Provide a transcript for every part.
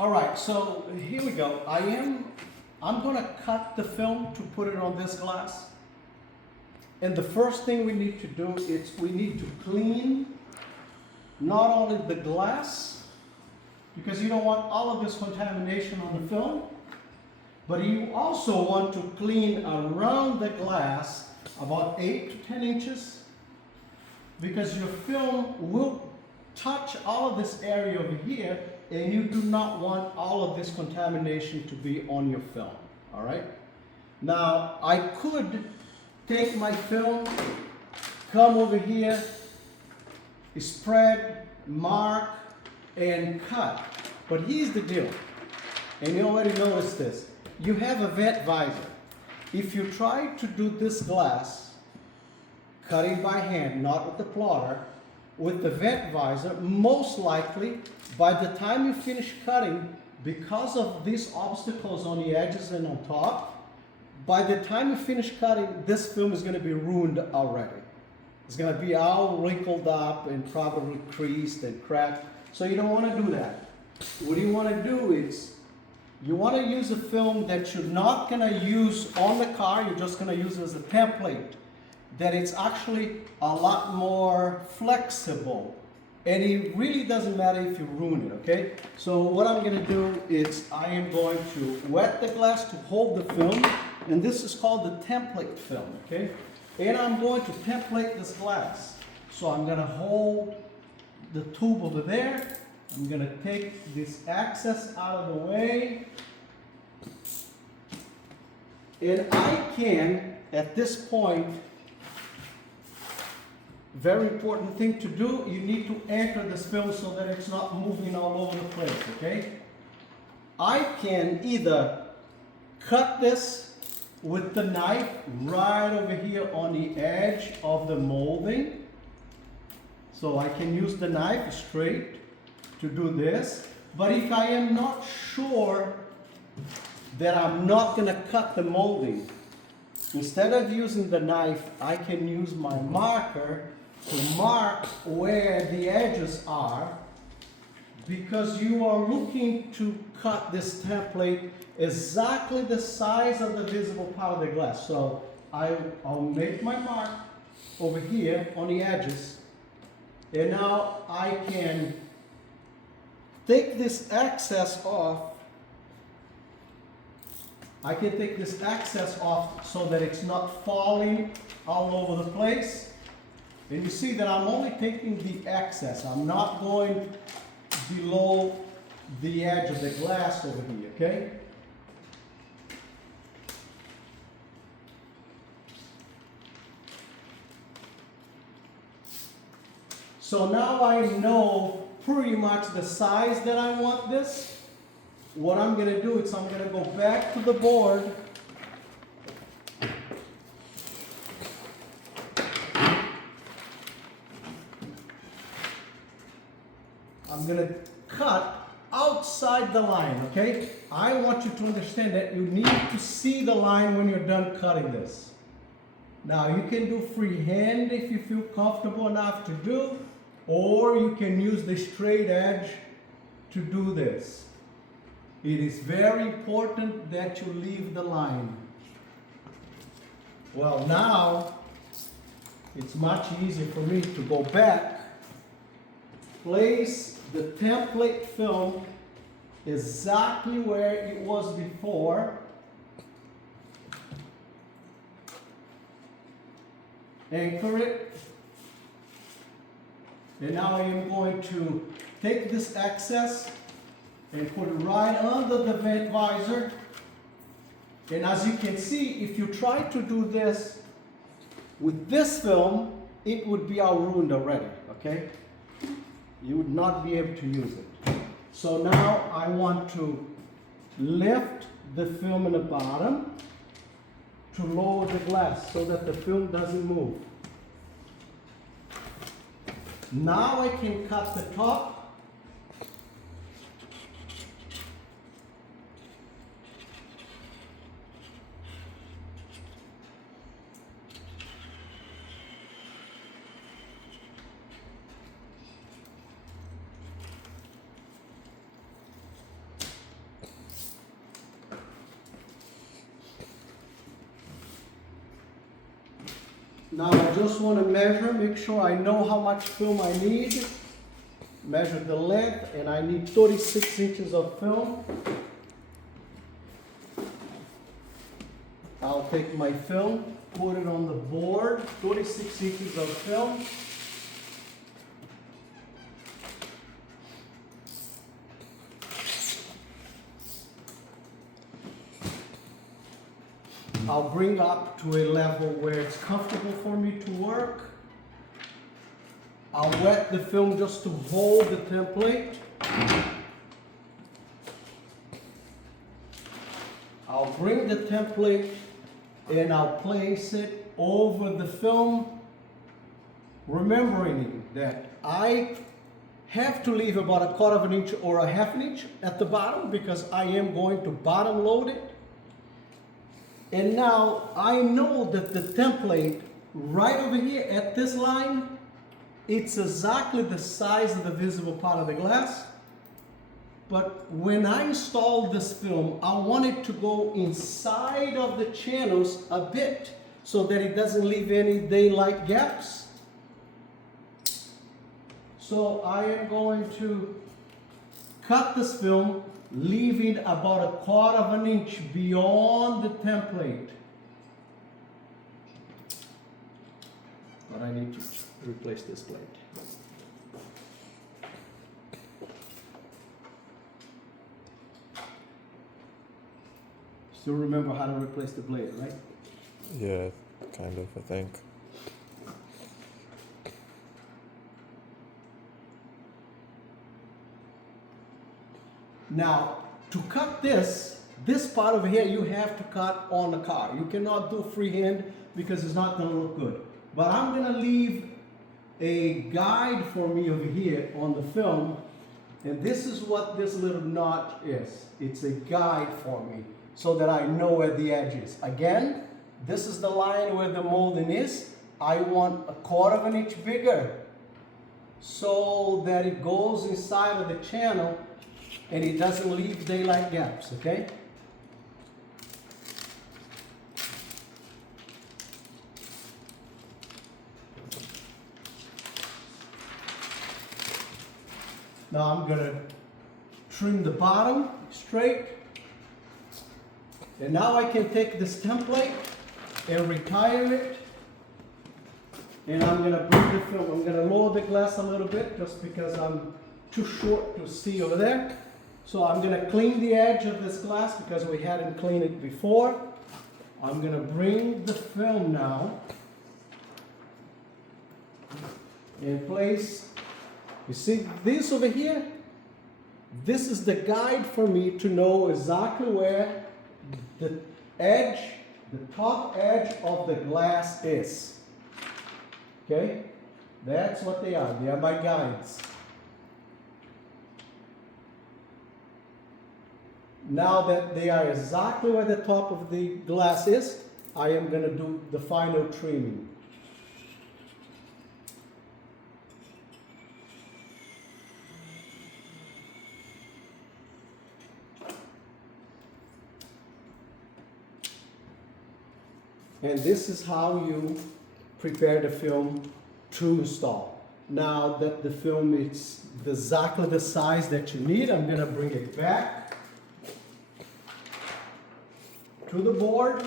All right, so here we go. I'm gonna cut the film to put it on this glass. And the first thing we need to do is we need to clean not only the glass, because you don't want all of this contamination on the film, but you also want to clean around the glass about 8 to 10 inches, because your film will touch all of this area over here, and you do not want all of this contamination to be on your film, all right? Now, I could take my film, come over here, spread, mark, and cut. But here's the deal, and you already noticed this. You have a vent visor. If you try to do this glass, cutting by hand, not with the plotter, with the vent visor, most likely, by the time you finish cutting, because of these obstacles on the edges and on top, by the time you finish cutting, this film is going to be ruined already. It's going to be all wrinkled up and probably creased and cracked. So you don't want to do that. What you want to do is, you want to use a film that you're not going to use on the car, you're just going to use it as a template. That it's actually a lot more flexible. And it really doesn't matter if you ruin it, okay? So what I'm going to do is I am going to wet the glass to hold the film. And this is called the template film, okay? And I'm going to template this glass. So I'm going to hold the tube over there. I'm going to take this excess out of the way. And I can, at this point, very important thing to do, you need to anchor this film so that it's not moving all over the place, okay? I can either cut this with the knife right over here on the edge of the molding. So I can use the knife straight to do this. But if I am not sure that I'm not going to cut the molding, instead of using the knife, I can use my marker to mark where the edges are, because you are looking to cut this template exactly the size of the visible part of the glass. So I'll make my mark over here on the edges, and now I can take this excess off. I can take this excess off so that it's not falling all over the place. And you see that I'm only taking the excess. I'm not going below the edge of the glass over here, okay? So now I know pretty much the size that I want this. What I'm going to do is I'm going to go back to the board. I'm going to cut outside the line, okay? I want you to understand that you need to see the line when you're done cutting this. Now, you can do freehand if you feel comfortable enough to do, or you can use the straight edge to do this. It is very important that you leave the line. Well, now, it's much easier for me to go back, place the template film exactly where it was before, anchor it, and now I am going to take this excess and put it right under the vent visor. And as you can see, if you try to do this with this film, it would be all ruined already, okay? You would not be able to use it. So now I want to lift the film in the bottom to lower the glass so that the film doesn't move. Now I can cut the top. Now I just want to measure, make sure I know how much film I need. Measure the length, and I need 36 inches of film. I'll take my film, put it on the board, 36 inches of film. I'll bring up to a level where it's comfortable for me to work. I'll wet the film just to hold the template. I'll bring the template and I'll place it over the film, remembering that I have to leave about 1/4 of an inch or 1/2 an inch at the bottom because I am going to bottom load it. And now I know that the template right over here at this line, it's exactly the size of the visible part of the glass. But when I install this film, I want it to go inside of the channels a bit so that it doesn't leave any daylight gaps. So I am going to cut this film, leaving about 1/4 of an inch beyond the template. But I need to replace this plate. Still remember how to replace the blade, right? Yeah, kind of, I think. Now, to cut this part over here, you have to cut on the car. You cannot do freehand because it's not going to look good. But I'm going to leave a guide for me over here on the film. And this is what this little notch is. It's a guide for me so that I know where the edge is. Again, this is the line where the molding is. I want 1/4 of an inch bigger so that it goes inside of the channel and it doesn't leave daylight gaps, okay? Now I'm gonna trim the bottom straight. And now I can take this template and retire it. And I'm gonna bring the film, I'm gonna lower the glass a little bit just because I'm too short to see over there. So I'm going to clean the edge of this glass because we hadn't cleaned it before. I'm going to bring the film now and place, you see this over here? This is the guide for me to know exactly where the edge, the top edge of the glass is. Okay? That's what they are. They are my guides. Now that they are exactly where the top of the glass is, I am going to do the final trimming. And this is how you prepare the film to install. Now that the film is exactly the size that you need, I'm going to bring it back to the board.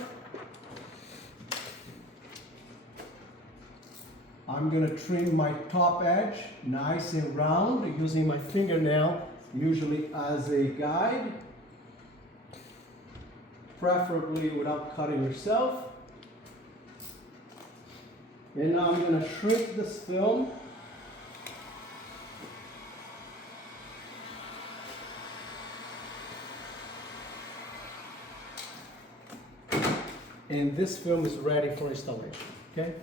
I'm going to trim my top edge nice and round using my fingernail, usually as a guide, preferably without cutting yourself. And now I'm going to shrink this film. And this film is ready for installation, okay?